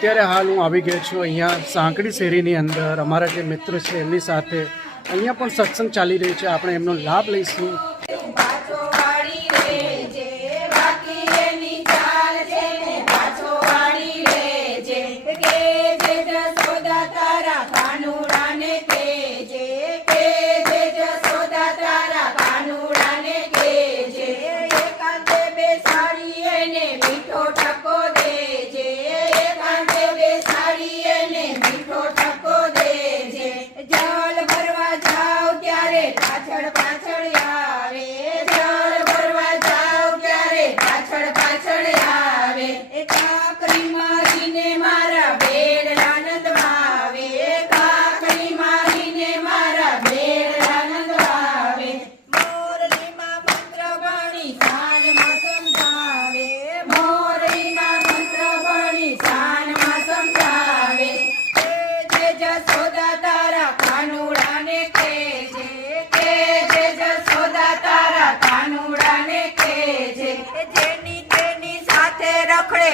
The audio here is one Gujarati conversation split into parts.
અત્યારે હાલ હું આવી ગયો છું અહીંયા સાંકડી શેરીની અંદર અમારા જે મિત્ર છે એમની સાથે અહીંયા પણ સત્સંગ ચાલી રહ્યો છે. આપણે એમનો લાભ લઈશું.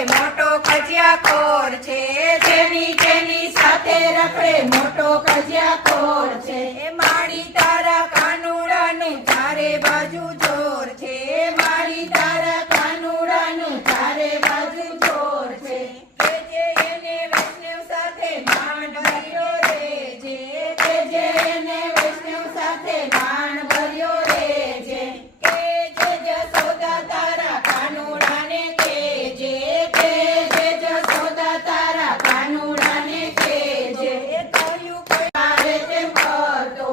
મોટો કજિયાખોર છે, જેની સાથે રખડે મોટો કજિયાખોર છે. એ મારી તારા કાનુડાનું ચારે બાજુ જોર છે, મારી તારા કાનુડાનું ચારે બાજુ જોર છે. કે જે એને વૈષ્ણવ સાથે માન ભર્યો રે છે, કે જે એને વૈષ્ણવ સાથે માન ભર્યો રે છે. કે જે જસોદા તારા કાનુડાને કેજે, કે જે જસોદા તારા કાનુડાને કેજે. એ કહ્યું કોઈ આવે તેમ કરતો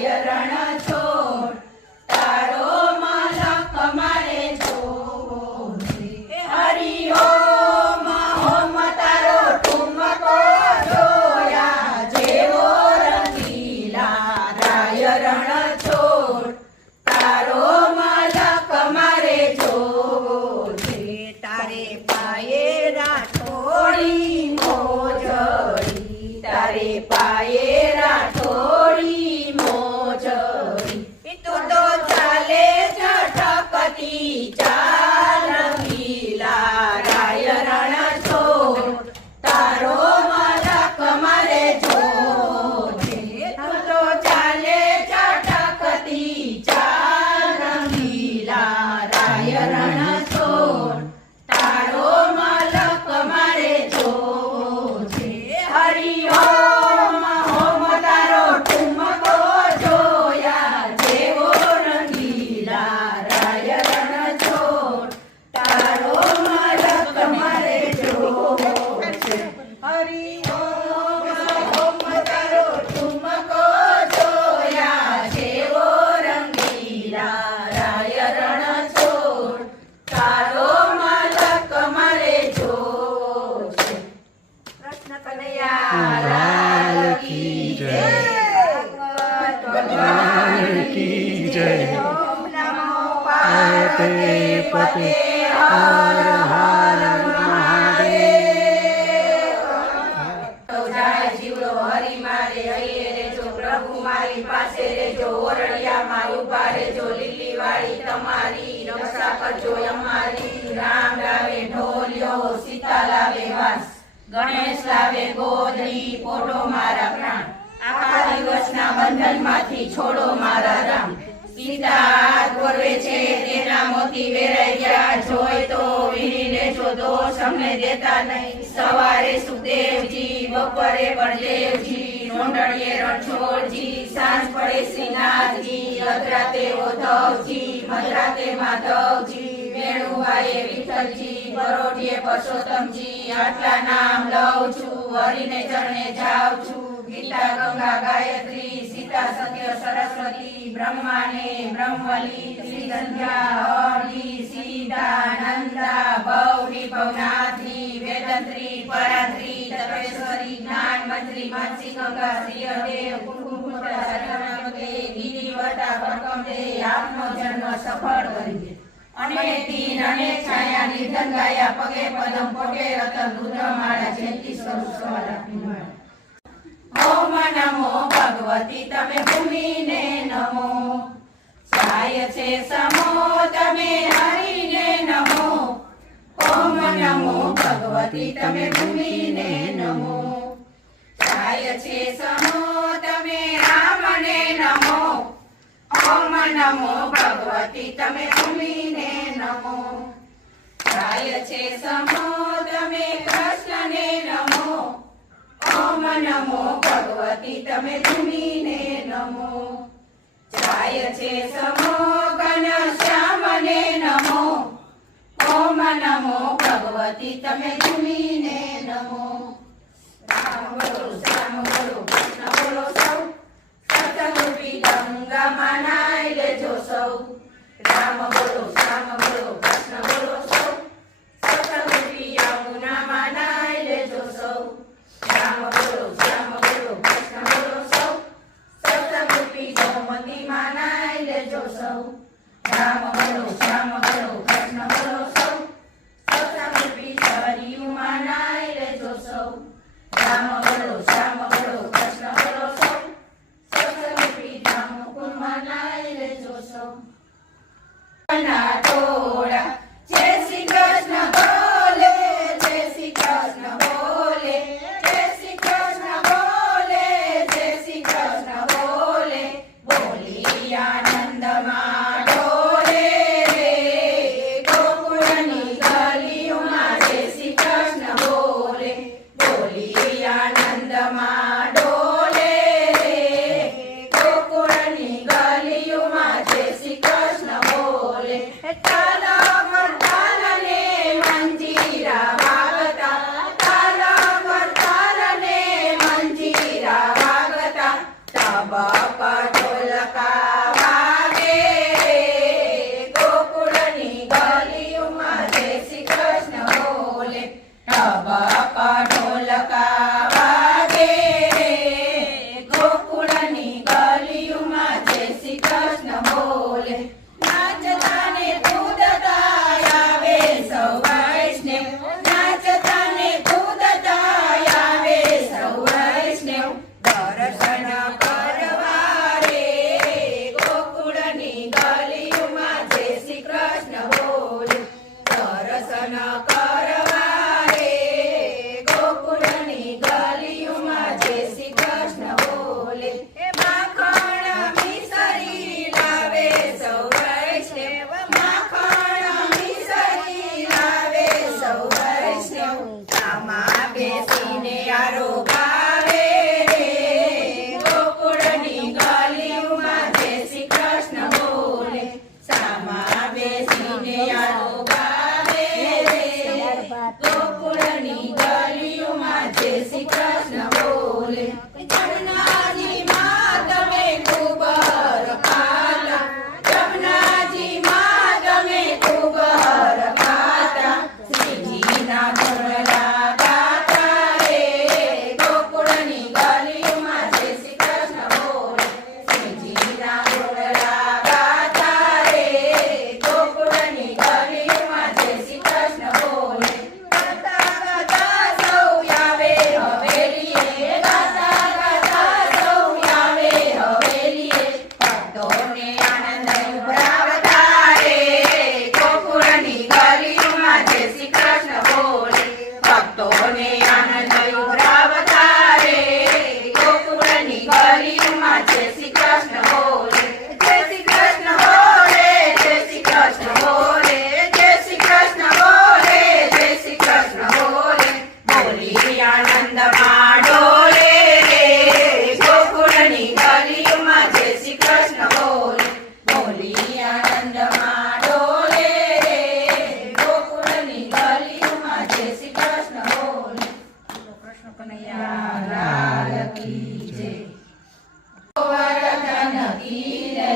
રાય રણ છોડ તારો મલક મારે જોવો છે હરિ ઓમ ઓમ તારો ઠુમકો જોયા જેવો રંગીલા રાય રણ છોડ તારો મલક મારે જોવો છે તારે પાયે રાઠોડી મોજડી તારે પાયે રાઠોડી મોજડી તું તો ચાલે ઝટકતી ચાલ રંગીલા રાય રણ છોડ તારો મલક મારે જોવો છે તું તો ચાલે ઝટકતી ચાલ રંગીલા રાય રણ છોડ તારો મલક મારે જોવો છે હરિ ઓમ ઓમ તારો ઠુમકો જોયા જેવો રંગીલા રાય રણ છોડ તારો મલક મારે જોવો છે હરિ ઓમ ઓમ તારો ઠુમકો જોયા જેવો રંગીલા રાય રણ છોડ તારો મલક મારે જોવો છે કૃષ્ણ કનૈયા લાલ કી જય ભગવાન કી જય ઓમ નમો પાર્વતી પતે હર હર મહાદેવ તો જાય જીવડો હરિ મારે હૈયે રેજો પ્રભુ મારી પાસે રેજો ઓરડિયામાં ઉભા રેજો લીલી વાળી તમારી રક્ષા કરજો અમારી રામ લાવે ઢોલિયો સીતા લાવે વાસ ગણેશ લાવે ગોદડી પોટો મારા પ્રાણ આખા દિવસના બંધનમાંથી છોડો મારા રામ સીતા હાથ ગોરવે છે તેના મોતી વેરાઈ ગયા જોઈ તો વીણી લેજો દોષ અમને દેતા નહીં સવારે સુખદેવજી બપોરે બળદેવજી રોંઢળીએ રણછોડજી સાંજ પડે શ્રીનાથજી અધરાતે ઉદ્ધવજી મધરાતે માધવજી વેણુભાઈએ વિઠ્ઠલજી પરોઢીએ પરસોત્તમજી આટલા નામ લઉં છું હરિને ચરણે જાઉં છું ગીતા ગંગા ગાયત્રી સીતા સત્ય સરસ્વતી બ્રહ્માને બ્રહ્મલી શ્રી સંધ્યા હરિ સીતા નંદા ભૌરી ભવનાથની વેદંત્રી પરાત્રી તપેશ્વરી જ્ઞાન મંત્રી માનસી ગંગા શ્રી અદેવ કુંકુમોટા સર્વનામતે ગિરિવટા પરકમદે આપનો જન્મ સફળ કરી દે અને તીન અનેક છાયા નિધન ગાયા પગે પદમ પોટે રતન રુદ્રમાળા જયંતી સ્વરૂપ સવારાત્રી માળા ઓમ નમો ભગવતી તમે ભૂમિને નમો છાય છે સમો તમે હરિને નમો ઓમ નમો ભગવતી તમે ભૂમિને નમો છાય છે સમો તમે રામને નમો ઓમ નમો ભગવતી તમે ભૂમિને નમો છાય છે સમો તમે કૃષ્ણને નમો ઓમ નમો ભગવતી તમે ભૂમિને નમો છાય છે સમો ઘનશ્યામને નમો ઓમ નમો ભગવતી તમે ભૂમિને નમો રામ બોલો શ્યામ બોલો કૃષ્ણ બોલો સૌ સતરૂપી ગંગામાં નાઈ લેજો સૌ રામ બોલો શ્યામ બોલો કૃષ્ણ બોલો સૌ સતરૂપી યમુનામાં નાઈ લેજો સૌ રામ બોલો શ્યામ બોલો કૃષ્ણ બોલો સૌ સતરૂપી ગોમતીમાં નાઈ લેજો સૌ રામ બોલો શ્યામ બોલો કૃષ્ણ બોલો સૌ સતરૂપી સરયુમાં નાઈ લેજો સૌ રામ બોલો શ્યામ બોલો કૃષ્ણ બોલો સૌ સતરૂપી ધામકુળમાં નાઈ લેજો સૌ ના ટોળા જય શ્રી કૃષ્ણ બોલે જય શ્રી કૃષ્ણ બોલે જય શ્રી કૃષ્ણ બોલે જય શ્રી કૃષ્ણ બોલે બોલી આનંદમાં ડોલે રે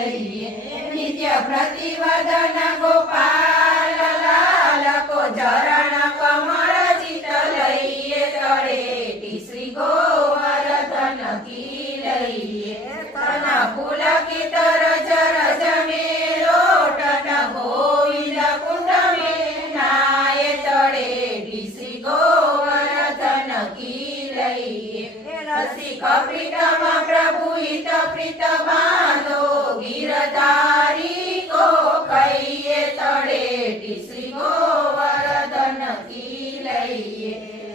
લઈએ નિત્ય પ્રતિવદન ગોપાલ લાલ કો ચરણ કમળ ચિત લઈએ તળેટી શ્રી ગોવર્ધન કી લઈએ તન ફૂલ કી તરજ રજ મેં લોટન ગોવિંદ કુંડ મેં નાય તળેટી શ્રી ગોવર્ધન કી લઈએ રસિક પ્રીતમ પ્રભુ હિત પ્રીત બાંધો ગિરધારી કો કહીએ તળેટી શ્રી ગોવર્ધન કી લઈએ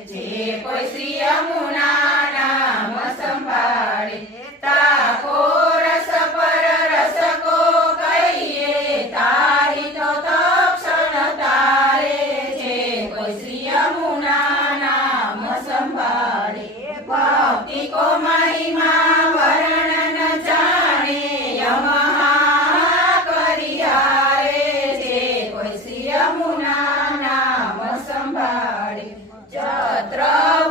જે કોઈ શ્રી યમુના નામ સંભાળે તાકો રસ પર રસ કો કહીએ તારી તો તક્ષણ તારે જે કોઈ શ્રી યમુના નામ સંભાળે ભક્તિ કો મહિમા વર્ણન જાણે યમહા કરી હારે જે કોઈ શ્રી યમુના નામ સંભાળે ચત્ર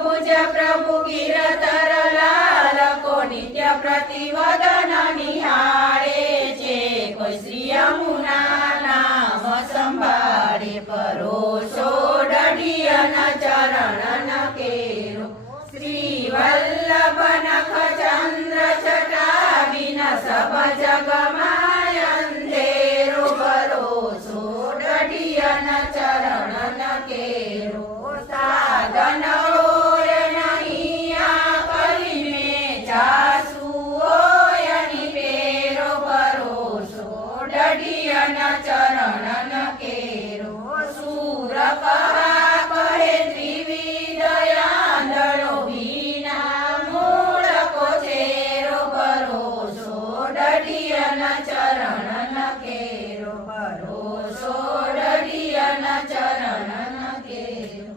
ભુજ પ્રભુ ગિરધર લાલ કો નિત્ય પ્રતિવદન નિહાળે જે કોઈ શ્રી યમુના નામ સંભાળે પરોશો દઢિયન ચરણ કેરો શ્રી વલ્લભ નખ ચંદ્ર છટા વિન સબ જગમાય અંધેરો ભરોસો દઢિયન ચરણ કેરો સાધન ઓય નહીં આ કરીને જાસુ ઓયની પેરો ભરોસો દઢિયન ચરણ કેરો સુર કહા કહે ત્રિવિધ આંધળો વિના મૂળ કો ચેરો ભરોસો દઢિયન ચરણ કેરો ભરોસો દઢિયન ચરણ કેરો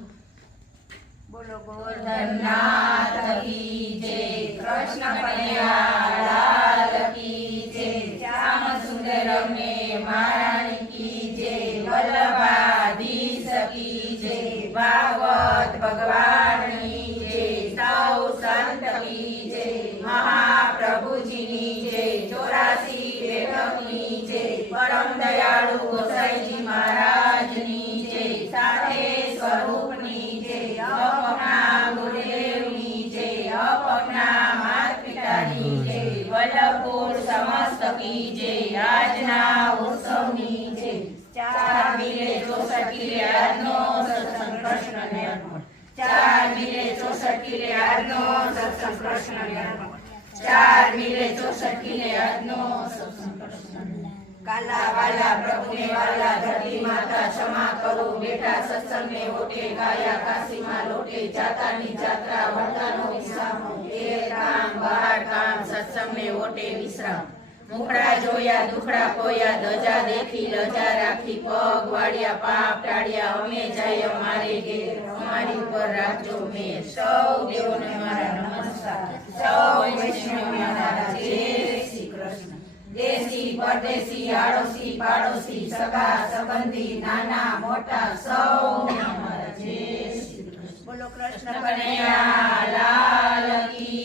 બોલો ગોરધનનાથ કી જય કૃષ્ણ કનૈયા લાલ કી જય શ્યામ સુંદર મેં મહારાણી કી જય વલ્લભાધીશ કી જય ભાગવત ભગવાનની જય સૌ સંત કી જય મહાપ્રભુજીની જય 84 બેઠકની જય પરમ દયાળુ ગોસાઈજી મહારાજની જય સાથે સ્વરૂપની જય અપના ગુરુદેવની જય અપના માતા પિતાની જય વલ્લભપુર સમસ્ત કી જય આજના ઉત્સવની જય 4 મિલે 64 કિલે આજનો સત્સંગ કૃષ્ણને અર્પણ 4 મિલે 64 કિલે આજનો સત્સંગ કૃષ્ણને અર્પણ 4 મિલે 64 કિલે આજનો સત્સંગ કૃષ્ણને કાલા વાલા પ્રભુને વાલા ધરતી માતા ક્ષમા કરો બેટા સત્સંગને ઓટે ગાયા કાશીમાં લોટે જાતાની જાત્રા વર્તાનો વિશ્રામ એ કામ બહાર કામ સત્સંગને ઓટે વિશ્રામ મુખડા જોયા દુખડા કોયા ધજા દેખી લજા રાખી પગ વાળ્યા પાપ ટાળ્યા અમે જાય અમારે ઘેર અમારી ઉપર રાખજો મેર સૌ દેવોને મારા નમસ્કાર સૌ વૈષ્ણવને મારા જય શ્રી કૃષ્ણ દેશી પરદેશી આડોશી પાડોશી સગા સંબંધી નાના મોટા સૌને મારા જય શ્રી કૃષ્ણ બોલો કૃષ્ણ કનૈયા લાલ કી